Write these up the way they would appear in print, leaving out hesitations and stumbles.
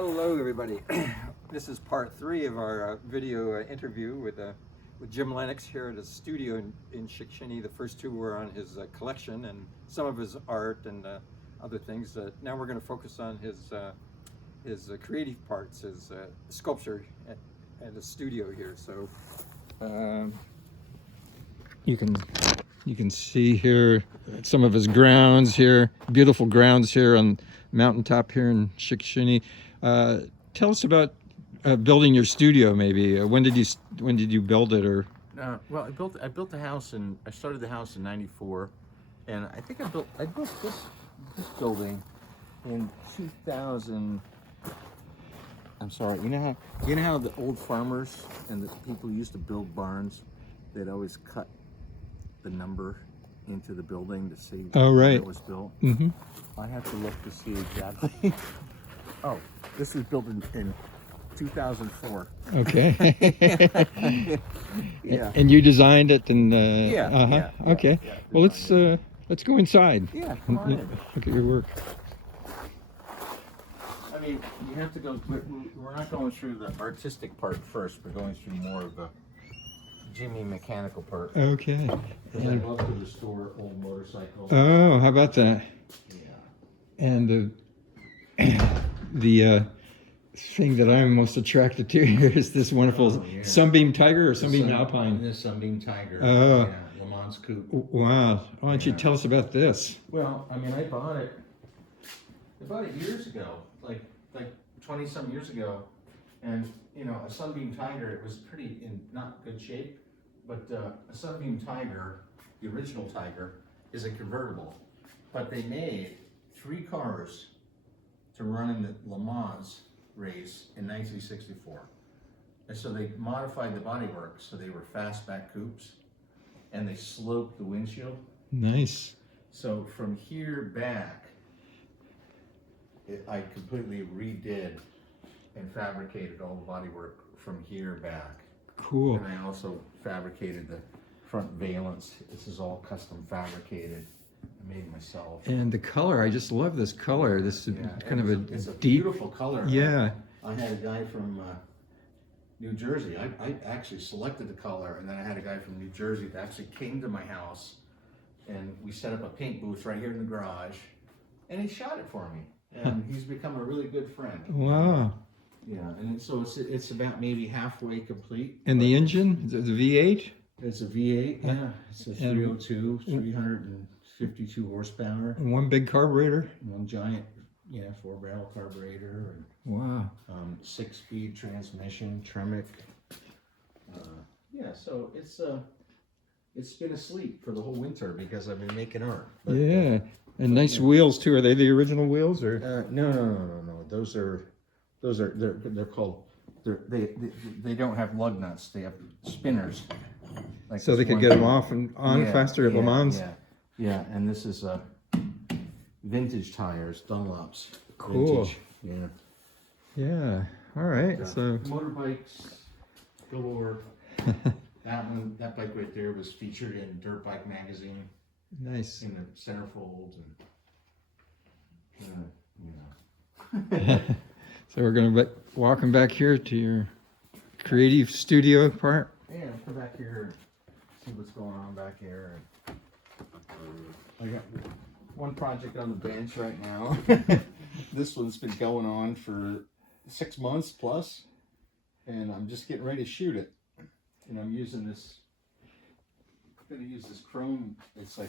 Hello, everybody. This is part 3 of our video interview with Jim Lennox here at his studio in Shikshini. The first 2 were on his collection and some of his art and other things. Now we're going to focus on his creative parts, his sculpture at his studio here. So you can see here some of his grounds here, beautiful grounds here on mountaintop here in Shikshini. Tell us about building your studio. Maybe when did you build it? Or well, I built the house and I started the house in '94, and I think I built this building in 2000. I'm sorry. You know how the old farmers and the people used to build barns, they'd always cut the number into the building to see when it was built. Mm-hmm. I have to look to see exactly. Oh, this was built in 2004. Okay. Yeah. And you designed it, and Yeah. Okay. Yeah, Well, let's go inside. Yeah, come on in. Look at your work. I mean, you have to go. We're not going through the artistic part first. We're going through more of the Jimmy mechanical part. Okay. Because I love to restore old motorcycles. Oh, how about that? Yeah. And the thing that I'm most attracted to here is this wonderful Sunbeam Tiger or Sunbeam Alpine. This Sunbeam Tiger. Oh. Yeah, Le Mans Coupe. Wow. Why don't you tell us about this? Well, I mean, I bought it years ago, like 20-some years ago, and a Sunbeam Tiger. It was pretty in not good shape, but a Sunbeam Tiger, the original Tiger, is a convertible, but they made 3 cars to run in the Le Mans race in 1964. And so they modified the bodywork so they were fastback coupes, and they sloped the windshield. Nice. So from here back, I completely redid and fabricated all the bodywork from here back. Cool. And I also fabricated the front valance. This is all custom fabricated. I made myself. And the color, I just love this color. This is kind of it's a deep, beautiful color. Yeah. I had a guy from New Jersey. I actually selected the color, and then I had a guy from New Jersey that actually came to my house, and we set up a paint booth right here in the garage, and he shot it for me. And he's become a really good friend. Wow. Yeah, and so it's about maybe halfway complete. And the engine, the V8? It's a V8, yeah. It's a 302, 352 horsepower. And one big carburetor? One giant, 4-barrel carburetor. And, wow. 6-speed transmission, Tremec. So it's been asleep for the whole winter because I've been making art. But, yeah, and nice wheels too. Are they the original wheels or? No. Those are they're called. They don't have lug nuts. They have spinners. Like so they could get them off and on faster at Le Mans? Yeah, and this is vintage tires, Dunlops. Cool. Vintage. Yeah. All right. So motorbikes galore. That bike right there was featured in Dirt Bike magazine. Nice. In the centerfold So we're going to walk them back here to your creative studio part. Yeah, come back here and see what's going on back here. I got one project on the bench right now. This one's been going on for 6 months plus, and I'm just getting ready to shoot it. And I'm using this. I'm going to use this chrome. It's a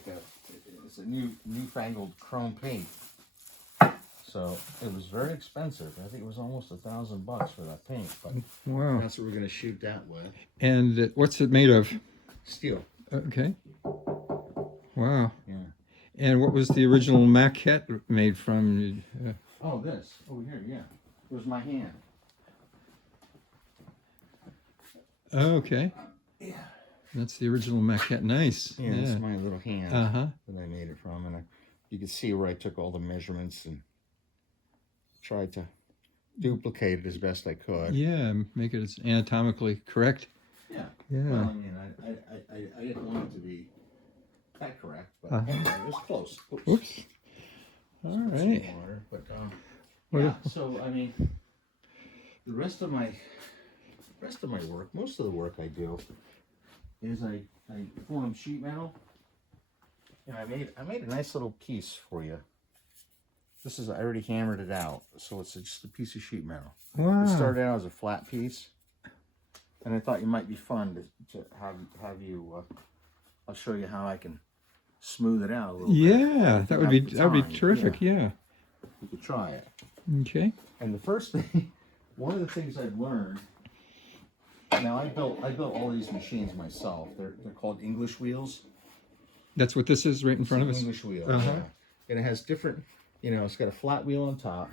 newfangled chrome paint. So it was very expensive. I think it was almost $1,000 for that paint. But wow. That's what we're going to shoot that with. And what's it made of? Steel. Okay. Wow. Yeah. And what was the original maquette made from? Oh, this over here. Yeah. It was my hand. Oh, okay. Yeah. That's the original maquette. Nice. Yeah, it's my little hand that I made it from, and you can see where I took all the measurements and tried to duplicate it as best I could. Yeah, make it as anatomically correct. Yeah. Yeah. Well, I mean, I didn't want it to be that correct, but it was close. Oops. All right. Water, but What yeah. So I mean, the rest of my work, most of the work I do is I form sheet metal, and I made a nice little piece for you. This is, I already hammered it out, so it's just a piece of sheet metal. Wow. It started out as a flat piece, and I thought it might be fun to have you. I'll show you how I can smooth it out a little bit. Yeah, that would be terrific. Yeah. You could try it. Okay. And the first thing, one of the things I've learned. Now I built all these machines myself. They're called English wheels. That's what this is right in front of us. English wheel. Uh-huh. Yeah. And it has different. It's got a flat wheel on top,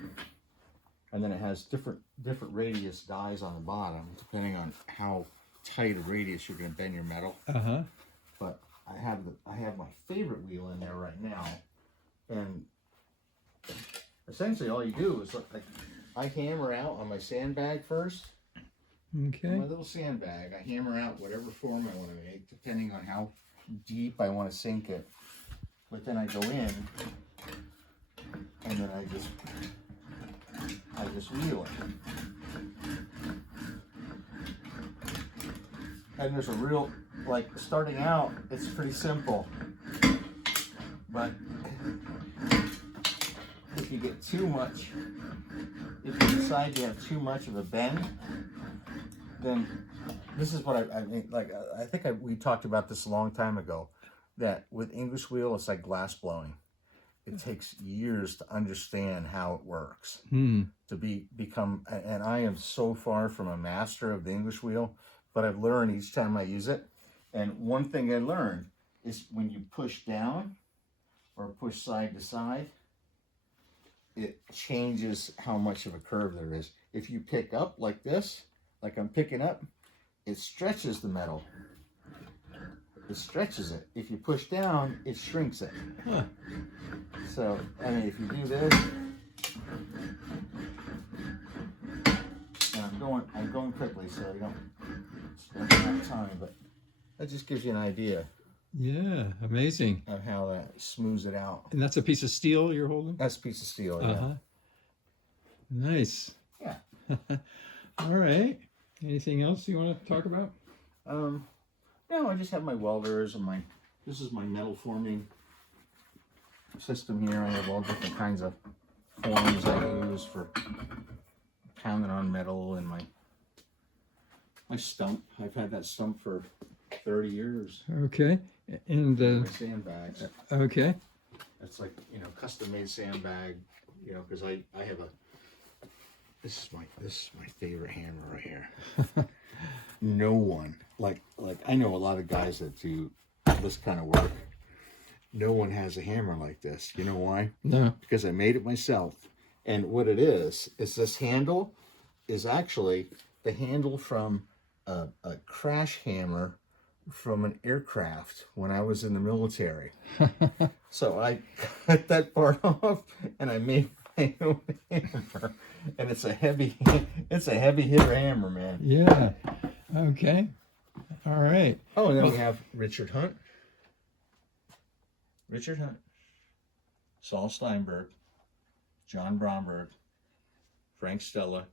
and then it has different radius dies on the bottom, depending on how tight a radius you're going to bend your metal. Uh-huh. But I have my favorite wheel in there right now, and essentially all you do is I hammer out on my sandbag first. Okay. On my little sandbag, I hammer out whatever form I want to make, depending on how deep I want to sink it. But then I go in, and then I just wheel it. And there's a real, starting out, it's pretty simple. But if you get too much, if you decide you have too much of a bend, then this is what I mean. I think we talked about this a long time ago, that with English wheel, it's like glass blowing. It takes years to understand how it works, to become, and I am so far from a master of the English wheel, but I've learned each time I use it. And one thing I learned is when you push down or push side to side, it changes how much of a curve there is. If you pick up like this, like I'm picking up, it stretches the metal. It stretches it. If you push down, it shrinks it. Huh. So, I mean, if you do this, and I'm going quickly so you don't spend a lot of time, but that just gives you an idea Yeah, amazing. of how that smooths it out. And that's a piece of steel you're holding? That's a piece of steel, yeah. Uh-huh. Nice. Yeah. All right. Anything else you want to talk about? No, I just have my welders and this is my metal forming system here. I have all different kinds of forms I use for pounding on metal, and my stump. I've had that stump for 30 years. Okay. And My sandbags. okay. That's custom made sandbag, because I have this is my favorite hammer right here. No one, I know a lot of guys that do this kind of work. No one has a hammer like this. You know why? No. Because I made it myself. And what it is this handle is actually the handle from a crash hammer from an aircraft when I was in the military. So I cut that part off and I made my own hammer. And it's a heavy hitter hammer, man. Yeah. Okay. All right. Oh, and then we have Richard Hunt, Saul Steinberg, John Bromberg, Frank Stella,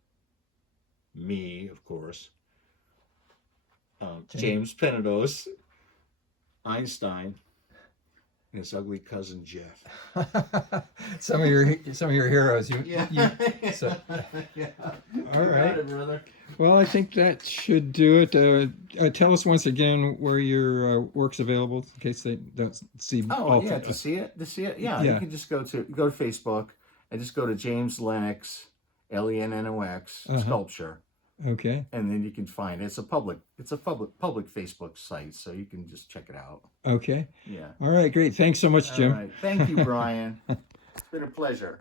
me, of course, James Penados, Einstein, and his ugly cousin Jeff. Some of your heroes. Yeah. So, Yeah. all right. Got it, brother. Well, I think that should do it. Tell us once again where your work's available in case they don't see. Oh, yeah, to see it. Yeah, you can just go to Facebook and just go to James Lennox, Lennox, sculpture. Okay. And then you can find it. It's a public Facebook site, so you can just check it out. Okay. Yeah. All right, great. Thanks so much, Jim. All right. Thank you, Brian. It's been a pleasure.